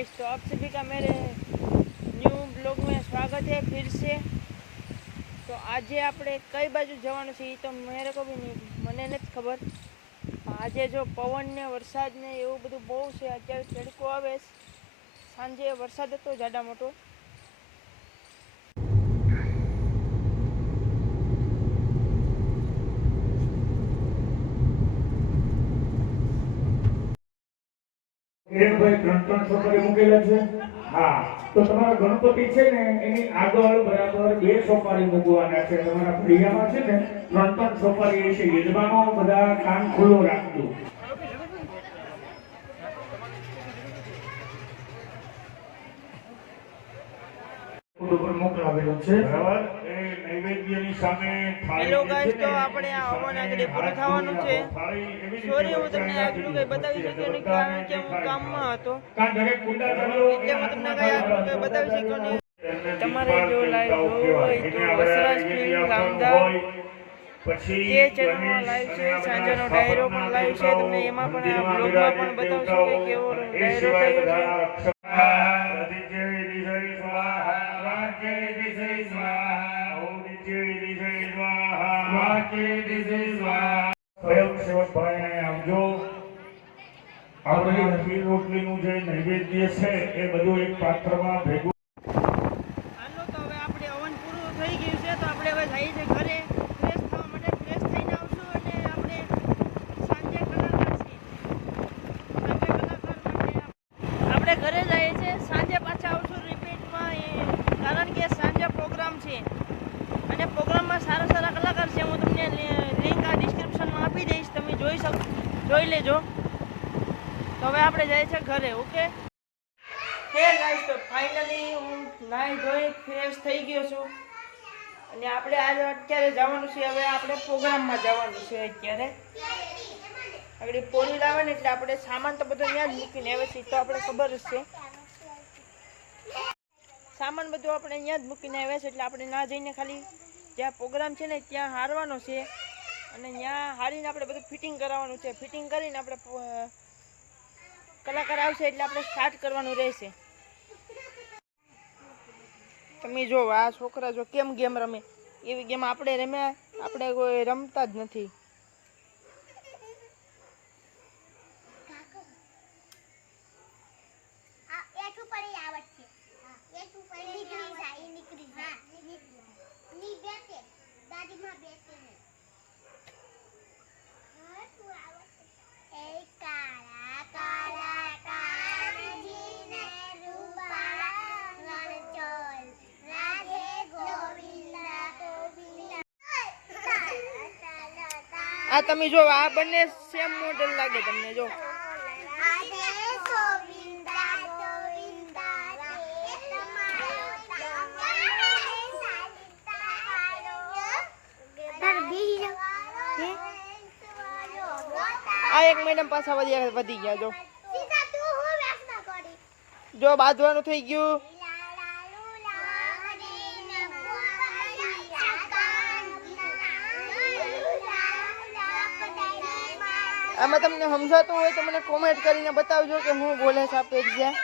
Guys, तो आप सभी का मेरे न्यू ब्लॉग में स्वागत है फिर से। तो आज આપણે કઈ બાજુ જવાનું છે એ તો મેરે કો ભી મને નથી ખબર। આજે જો પવન ને વરસાદ ને એવું બધું બહુ છે। અત્યારે તડકો આવે, સાંજે વરસાદ હતો જાડા મોટો। કિરણભાઈ 3-3 સોપારી મૂકેલા છે। હા, તો તમારા ગણપતિ છે ને એની આગળ બરાબર 2 સોપારી મૂકવાના છે। તમારા ફળિયામાં છે ને 3-3 સોપારી છે। યજમાનો બધા કાન ખુલ્લો રાખજો। ઉપર મોકલાવેલો છે બરાબર। એ નૈવેદ્યની સામે હેલો ગાઈસ, તો આપણે આ હવન આગળ પૂરું થવાનું છે। સોરી, હું તમને આટલું કઈ બતાવી શક્યો નહીં કારણ કે હું કામમાં હતો, એટલે હું તમને કઈ આટલું કઈ બતાવી શક્યો નહીં। તમારે જો લાઈવ જોવું હોય તો વસરાજ ફિલ્મ ગામદા તે ચેનલમાં લાઈવ છે। સાંજનો ડાયરો પણ લાઈવ છે, તમને એમાં પણ આ બ્લોગમાં પણ બતાવશું કે કેવો ડાયરો થયો છે। સ્વયંસેવકભાઈ આવજો। આપણે ખીર રોટલીનું જે નૈવેદ્ય છે એ બધું એક પાત્રમાં ભેગું। હાલો, તો હવે આપણે હવન પૂરું થઈ ગયું છે, તો આપણે હવે જઈએ છીએ ઘરે ફ્રેશ થવા માટે। ફ્રેશ થઈને આવશું અને આપણે સાંજે કલાકાર છીએ, આપણે ઘરે જઈએ છીએ। સાંજે પાછા આવશું રિપીટમાં, કારણ કે સાંજે પ્રોગ્રામ છે અને પ્રોગ્રામમાં સારા સારા કલાકાર છે। હું તમને લિંક આ ડિસ્ક્રિપ્શનમાં આપી દઈશ, તમે જોઈ લેજો। તો હવે આપણે જઈએ છીએ ઘરે। ઓકે હે ગાઈસ, તો ફાઇનલી હું નાઈ ધોઈ ફ્રેશ થઈ ગયો છું અને આપણે આજે અત્યારે જવાનું છે। હવે આપણે પ્રોગ્રામમાં જવાનું છે। અત્યારે આગળ પોલી લાવે ને એટલે આપણે સામાન તો બધો ત્યાં જ મૂકીને આવે છે, તો આપણે ખબર જ છે। સામાન બધું આપણે અહીંયા જ મૂકીને આવ્યા છે, એટલે આપણે ના જઈને ખાલી જ્યાં પ્રોગ્રામ છે ને ત્યાં હારવાનો છે અને ત્યાં હારીને આપણે બધું ફિટિંગ કરાવવાનું છે। ફિટિંગ કરીને આપણે કલાકાર આવશે એટલે આપણે સ્ટાર્ટ કરવાનું રહેશે। તમે જો આ છોકરા જો કેમ ગેમ રમે, એવી ગેમ આપણે રમ્યા, આપણે કોઈ રમતા જ નથી। આ તમે જો આ બંને સેમ મોડેલ લાગે તમને। જો આ એક મેડમ પાછા વધી ગયા। જો બાંધવાનું થઈ ગયું। આમાં તમને સમજાતું હોય તો મને કોમેન્ટ કરીને બતાવજો કે હું બોલે છે આપે જ્યાં।